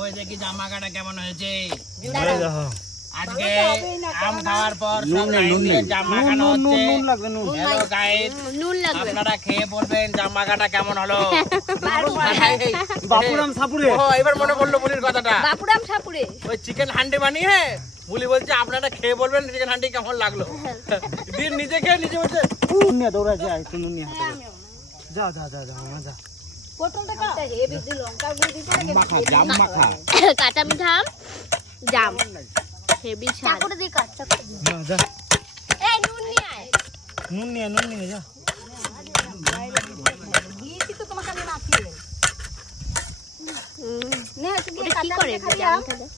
ওই দেখি জামা কাটা কেমন হয়েছে আজকে আম খাওয়ার পর সব লাইন দিয়ে জামা কাটা হচ্ছে। হ্যালো গাইস, আপনারা খেয়ে বলবেন জামা কাটা কেমন হলো। বাপুরাম সাপুরে। ও এবার মনে পড়লো বুলির কথাটা। বাপুরাম সাপুরে ওই চিকেন হান্ডি বানিয়ে বুলি বলছে আপনারা খেয়ে বলবেন চিকেন হান্ডি কেমন লাগলো। দিন নিজে খেয়ে নিজে বলছে নুনিয়া দৌড়া যায় তুই নুনিয়া যা যা যা যা যা পটলটা কাটা হেভি দি লঙ্কা গুঁড়ি দিতে লাগে মাখা জাম মাখা কাটা মিঠা জাম হেভি চাকুটা দি কাট চাকুটা দি যা যা এই নুন নিয়ে আয় নুনিয়া যা দিয়েছি তো তোমাকে আমি মাখিয়ে নে কি করে জামটা